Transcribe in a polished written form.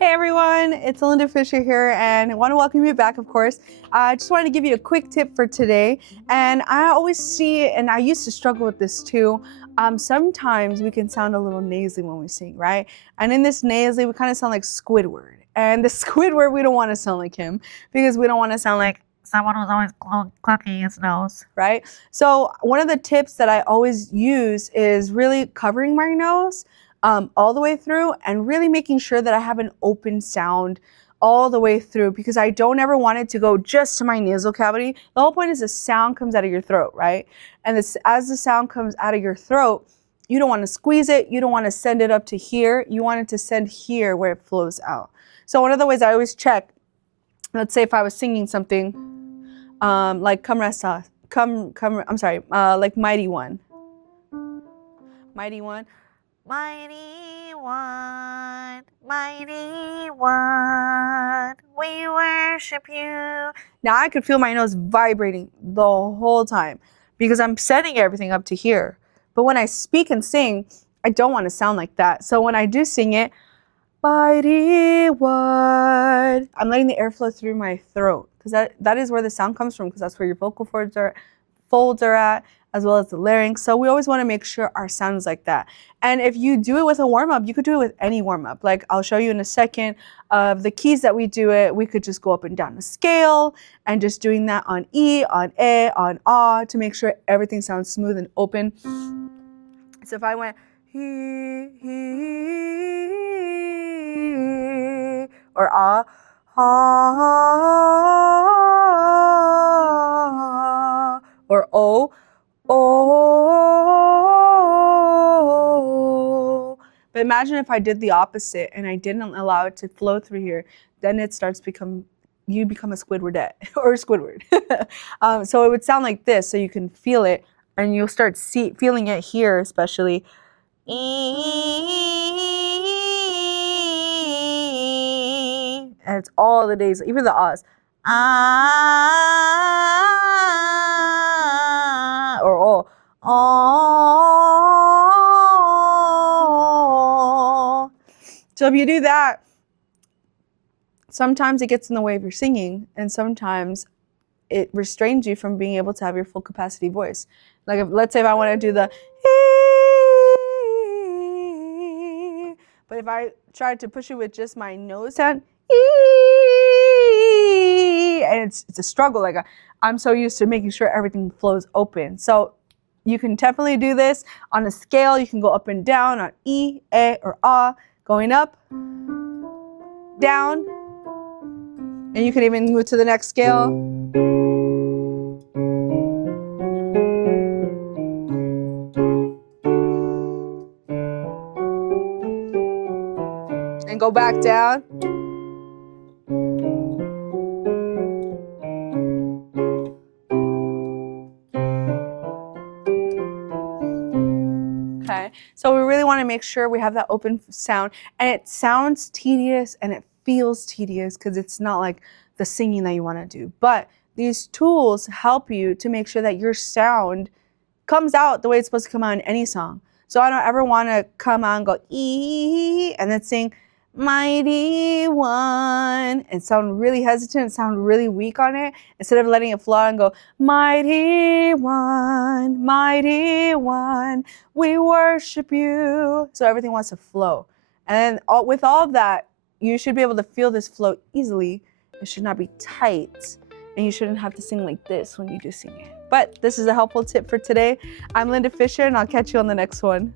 Hey everyone, it's Linda Fisher here and I want to welcome you back, of course. I just wanted to give you a quick tip for today. And I always see, and I used to struggle with this too, sometimes we can sound a little nasally when we sing, right? And in this nasally, we kind of sound like Squidward. And the Squidward, we don't want to sound like him because we don't want to sound like someone who's always clucking his nose, right? So one of the tips that I always use is really covering my nose all the way through and really making sure that I have an open sound all the way through, because I don't ever want it to go just to my nasal cavity. The whole point is the sound comes out of your throat, right? And as the sound comes out of your throat, you don't want to squeeze it. You don't want to send it up to here. You want it to send here where it flows out. So one of the ways I always check, let's say if I was singing something like like Mighty One. Mighty One. Mighty One, Mighty One, we worship you. Now I could feel my nose vibrating the whole time because I'm setting everything up to here. But when I speak and sing, I don't want to sound like that. So when I do sing it, Mighty One, I'm letting the air flow through my throat because that is where the sound comes from, because that's where your vocal folds are at, as well as the larynx. So we always want to make sure our sound is like that. And if you do it with a warm-up, you could do it with any warm-up. Like I'll show you in a second of the keys that we do it. We could just go up and down the scale and just doing that on E, on A, on A to make sure everything sounds smooth and open. So if I went he, or ah, or oh, but imagine if I did the opposite and I didn't allow it to flow through here, then it starts you become a Squidwardette or a Squidward. So it would sound like this, so you can feel it and you'll start feeling it here, especially. And it's all the days, even the ahs. Ah, or oh. Oh. So if you do that, sometimes it gets in the way of your singing, and sometimes it restrains you from being able to have your full capacity voice. Like let's say if I want to do the but if I tried to push it with just my nose sound, and it's a struggle. Like I'm so used to making sure everything flows open. So you can definitely do this on a scale. You can go up and down on E, A, or Ah, going up, down, and you can even move to the next scale. And go back down. Okay, so we really want to make sure we have that open sound, and it sounds tedious and it feels tedious because it's not like the singing that you want to do. But these tools help you to make sure that your sound comes out the way it's supposed to come out in any song. So I don't ever want to come out and go E and then sing Mighty One and sound really hesitant, sound really weak on it, instead of letting it flow and go Mighty One, we worship you. So everything wants to flow. And with all of that, you should be able to feel this flow easily. It should not be tight, and you shouldn't have to sing like this when you do sing it. But this is a helpful tip for today. I'm Linda Fisher, and I'll catch you on the next one.